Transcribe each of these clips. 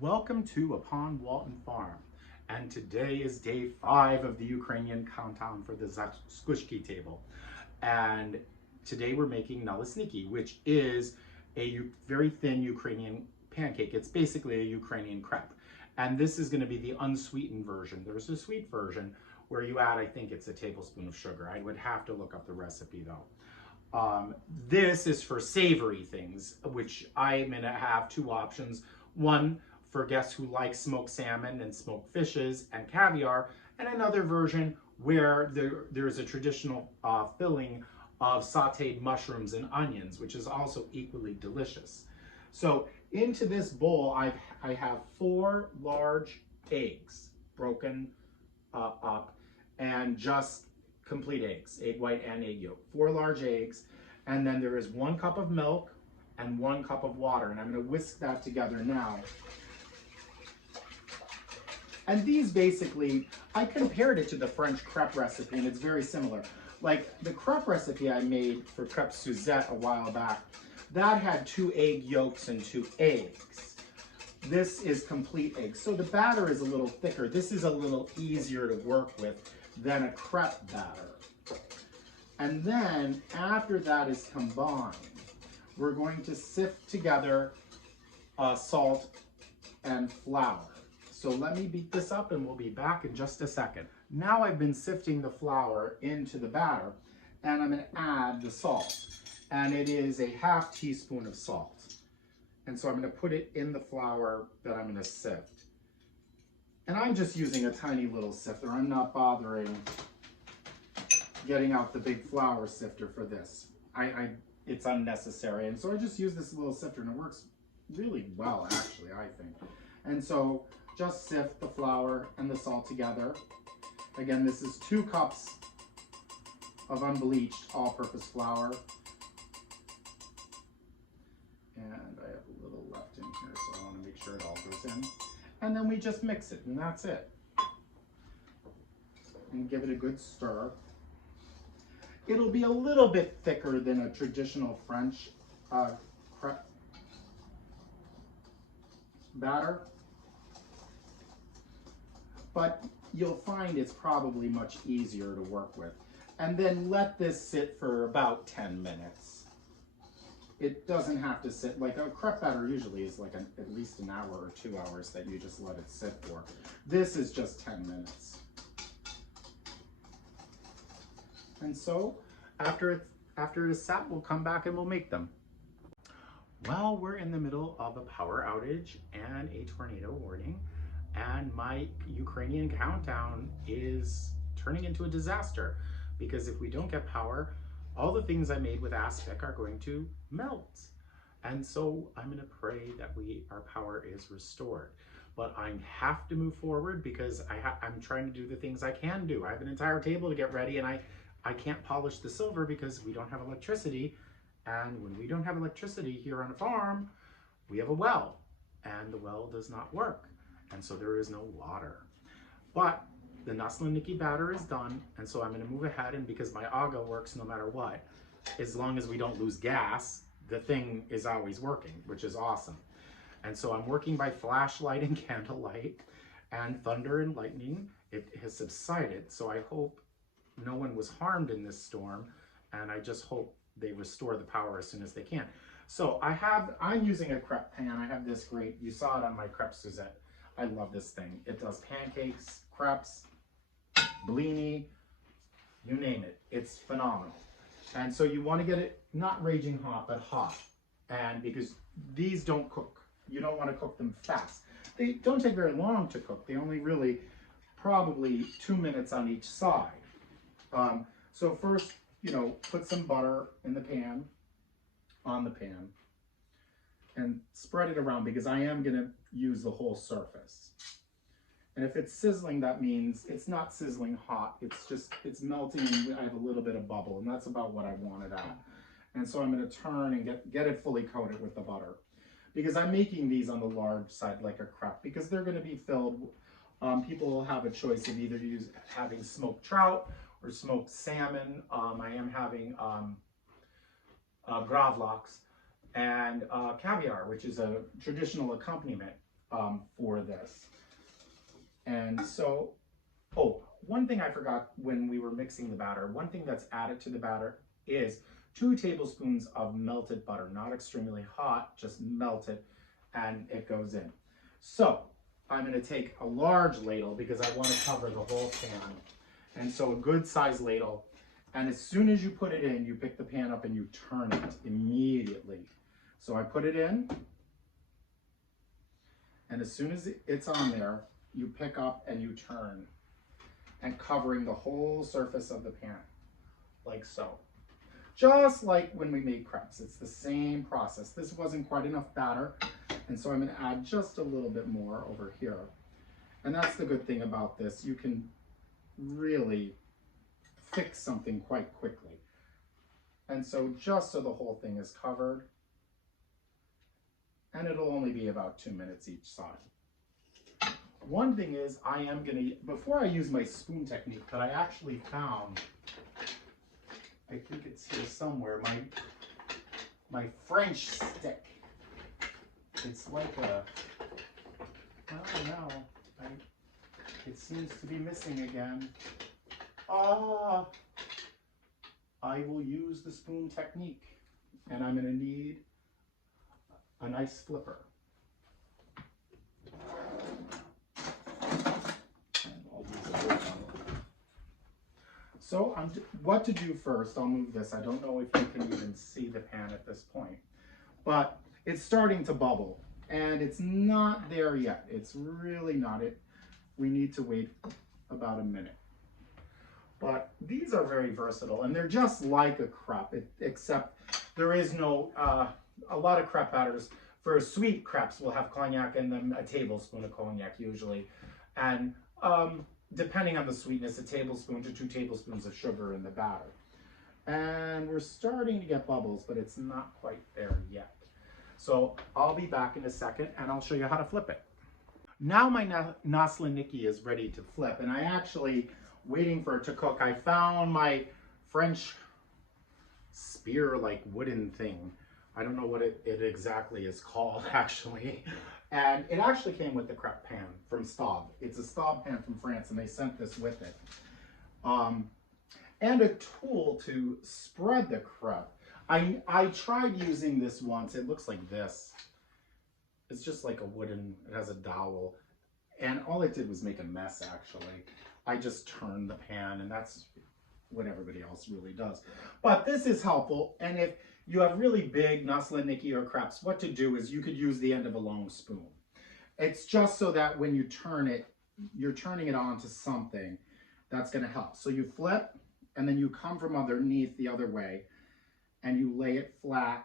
Welcome to Upon Walton Farm, and today is day 5 of the Ukrainian Countdown for the squishki table. And today we're making Nalysnyky, which is a very thin Ukrainian pancake. It's basically a Ukrainian crepe. And this is going to be the unsweetened version. There's a sweet version where you add, I think it's a tablespoon of sugar. I would have to look up the recipe though. This is for savory things, which I'm going to have two options. One for guests who like smoked salmon and smoked fishes and caviar, and another version where there's a traditional filling of sauteed mushrooms and onions, which is also equally delicious. So into this bowl, I have 4 large eggs broken up, and just complete eggs, egg white and egg yolk, 4 large eggs, and then there is 1 cup of milk and 1 cup of water, and I'm going to whisk that together now. And these basically, I compared it to the French crepe recipe, and it's very similar. Like the crepe recipe I made for crêpe Suzette a while back, that had 2 egg yolks and 2 eggs. This is complete eggs. So the batter is a little thicker. This is a little easier to work with than a crepe batter. And then after that is combined, we're going to sift together salt and flour. So let me beat this up and we'll be back in just a second. Now I've been sifting the flour into the batter, and I'm going to add the salt. And it is a ½ teaspoon of salt. And so I'm going to put it in the flour that I'm going to sift. And I'm just using a tiny little sifter. I'm not bothering getting out the big flour sifter for this. It's unnecessary. And so I just use this little sifter, and it works really well, actually, I think. And so just sift the flour and the salt together. Again, this is 2 cups of unbleached all-purpose flour. And I have a little left in here, so I want to make sure it all goes in. And then we just mix it, and that's it. And give it a good stir. It'll be a little bit thicker than a traditional French crepe batter, but you'll find it's probably much easier to work with. And then let this sit for about 10 minutes. It doesn't have to sit, like a crepe batter usually is like at least an hour or 2 hours that you just let it sit for. This is just 10 minutes. And so after it is sat, we'll come back and we'll make them. Well, we're in the middle of a power outage and a tornado warning, and my Ukrainian countdown is turning into a disaster, because if we don't get power, all the things I made with aspic are going to melt. And so I'm going to pray that our power is restored. But I have to move forward because I'm trying to do the things I can do. I have an entire table to get ready, and I can't polish the silver because we don't have electricity. And when we don't have electricity here on a farm, we have a well, and the well does not work. And so there is no water. But the Nalysnyky batter is done, and so I'm going to move ahead, and because my aga works no matter what, as long as we don't lose gas, the thing is always working, which is awesome. And so I'm working by flashlight and candlelight, and thunder and lightning. It has subsided, so I hope no one was harmed in this storm, and I just hope they restore the power as soon as they can. So I'm using a crepe pan. I have this great, you saw it on my crêpe Suzette. I love this thing. It does pancakes, crepes, blini, you name it. It's phenomenal. And so you want to get it not raging hot, but hot. And because these don't cook, you don't want to cook them fast. They don't take very long to cook. They only really probably 2 minutes on each side. So first, put some butter in the pan, on the pan, and spread it around, because I am going to use the whole surface. And if it's sizzling, that means it's not sizzling hot. It's melting, and I have a little bit of bubble, and that's about what I want it at. And so I'm going to turn and get it fully coated with the butter, because I'm making these on the large side like a crepe, because they're going to be filled. People will have a choice of either having smoked trout or smoked salmon. I am having gravlax and caviar, which is a traditional accompaniment for this. And so, oh, one thing I forgot when we were mixing the batter, one thing that's added to the batter is 2 tablespoons of melted butter, not extremely hot, just melted, and it goes in. So I'm going to take a large ladle because I want to cover the whole pan. And so a good size ladle. And as soon as you put it in, you pick the pan up and you turn it immediately. So I put it in. And as soon as it's on there, you pick up and you turn. And covering the whole surface of the pan, like so. Just like when we made crepes, it's the same process. This wasn't quite enough batter, and so I'm going to add just a little bit more over here. And that's the good thing about this. You can really fix something quite quickly. And so just so the whole thing is covered, and it'll only be about 2 minutes each side. One thing is I am going to, before I use my spoon technique that I actually found, I think it's here somewhere, my French stick. It's like a, oh no, it seems to be missing again. Ah, I will use the spoon technique, and I'm going to need a nice flipper. So what to do first, I'll move this. I don't know if you can even see the pan at this point, but it's starting to bubble and it's not there yet. It's really not it. We need to wait about a minute. But these are very versatile and they're just like a crêpe, except there is no, a lot of crêpe batters for sweet crêpes will have cognac in them, a tablespoon of cognac usually. And depending on the sweetness, a tablespoon to 2 tablespoons of sugar in the batter. And we're starting to get bubbles, but it's not quite there yet. So I'll be back in a second and I'll show you how to flip it. Now my Nalysnyky is ready to flip, and I actually, waiting for it to cook, I found my French spear-like wooden thing. I don't know what it exactly is called actually. And it actually came with the crêpe pan from Staub. It's a Staub pan from France, and they sent this with it. And a tool to spread the crêpe. I tried using this once. It looks like this. It's just like a wooden, it has a dowel. And all it did was make a mess, actually. I just turned the pan, and that's what everybody else really does. But this is helpful, and if you have really big Nalysnyky or crêpes, what to do is you could use the end of a long spoon. It's just so that when you turn it, you're turning it onto something that's going to help. So you flip, and then you come from underneath the other way, and you lay it flat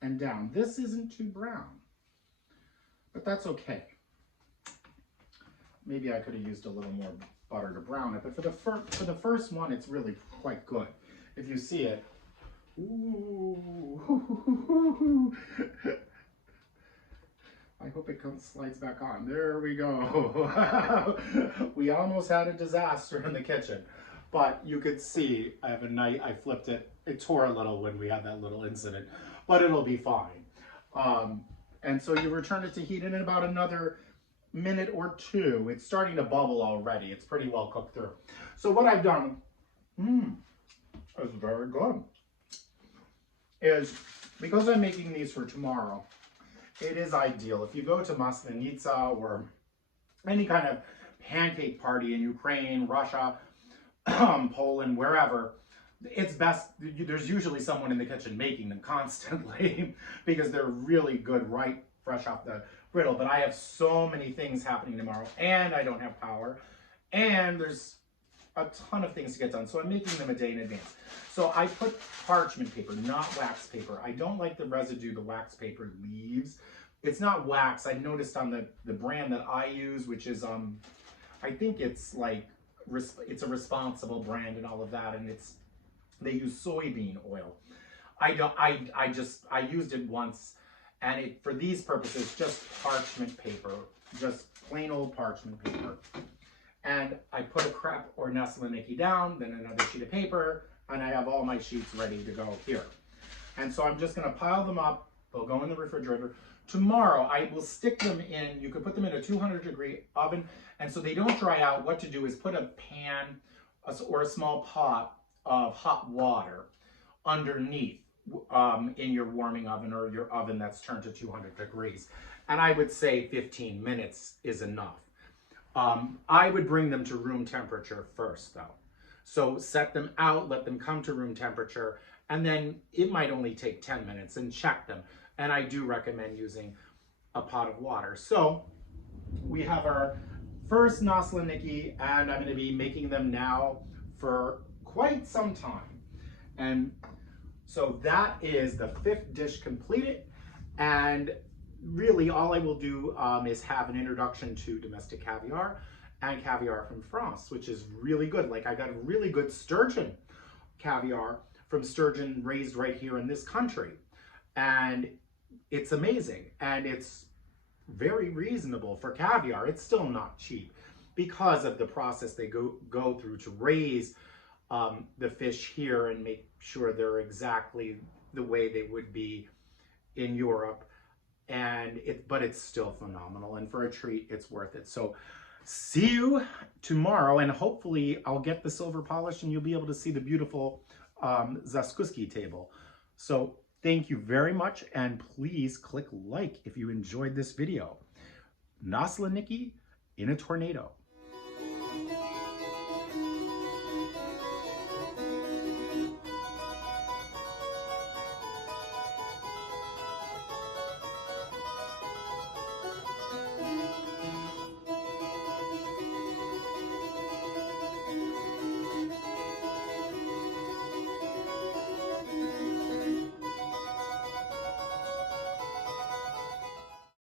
and down. This isn't too brown, but that's okay. Maybe I could have used a little more butter to brown it, but for the first one, it's really quite good. If you see it, ooh, I hope it slides back on. There we go. We almost had a disaster in the kitchen, but you could see I have a knife. I flipped it. It tore a little when we had that little incident, but it'll be fine. And so you return it to heat in about another minute or 2. It's starting to bubble already. It's pretty well cooked through. So what I've done, is very good, is because I'm making these for tomorrow, it is ideal. If you go to Maslenitsa or any kind of pancake party in Ukraine, Russia, Poland, wherever, it's best, there's usually someone in the kitchen making them constantly because they're really good right fresh off the griddle. But I have so many things happening tomorrow, and I don't have power, and there's a ton of things to get done, so I'm making them a day in advance. So I put parchment paper, not wax paper. I don't like the residue the wax paper leaves. It's not wax. I noticed on the brand that I use, which is I think it's like it's a responsible brand and all of that, and they use soybean oil. I used it once, and for these purposes, just parchment paper, just plain old parchment paper. And I put a crêpe or Nalysnyky down, then another sheet of paper, and I have all my sheets ready to go here. And so I'm just gonna pile them up. They'll go in the refrigerator. tomorrow I will stick them in, you could put them in a 200-degree oven, and so they don't dry out, what to do is put a pan or a small pot of hot water underneath in your warming oven or your oven that's turned to 200 degrees. And I would say 15 minutes is enough. I would bring them to room temperature first though. So set them out, let them come to room temperature, and then it might only take 10 minutes, and check them. And I do recommend using a pot of water. So we have our first Nalysnyky, and I'm going to be making them now for quite some time. And so that is the 5th dish completed. And really all I will do is have an introduction to domestic caviar and caviar from France, which is really good. Like I got a really good sturgeon caviar from sturgeon raised right here in this country. And it's amazing. And it's very reasonable for caviar. It's still not cheap because of the process they go through to raise the fish here and make sure they're exactly the way they would be in Europe. And but it's still phenomenal, and for a treat it's worth it. So see you tomorrow, and hopefully I'll get the silver polish and you'll be able to see the beautiful Zaskuski table. So thank you very much, and please click like if you enjoyed this video. Nalysnyky in a tornado.